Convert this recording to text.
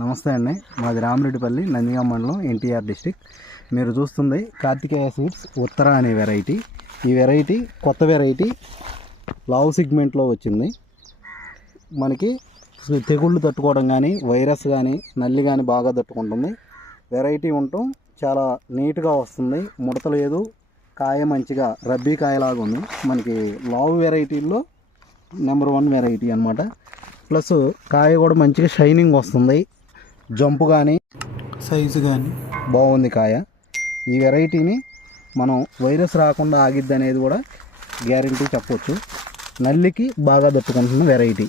నమస్తే అండి. మాది రామిరెడ్డిపల్లి నందిగా మండలం ఎన్టీఆర్ డిస్టిక్ మీరు చూస్తుంది కార్తికేయ సీడ్స్ ఉత్తర అనే వెరైటీ. ఈ వెరైటీ కొత్త వెరైటీ లావు సిగ్మెంట్లో వచ్చింది. మనకి తెగుళ్ళు తట్టుకోవడం కానీ వైరస్ కానీ నల్లి కానీ బాగా తట్టుకుంటుంది. వెరైటీ ఉండటం చాలా నీట్గా వస్తుంది. ముడత లేదు. కాయ మంచిగా రబ్బీ కాయలాగా ఉంది. మనకి లావు వెరైటీల్లో నెంబర్ వన్ వెరైటీ అనమాట ప్లస్ కాయ కూడా మంచిగా షైనింగ్ వస్తుంది. జంపు కానీ సైజు కానీ బాగుంది కాయ. ఈ వెరైటీని మనం వైరస్ రాకుండా ఆగిద్ది అనేది కూడా గ్యారంటీ చెప్పవచ్చు నల్లికి బాగా తట్టుకుంటున్న వెరైటీ.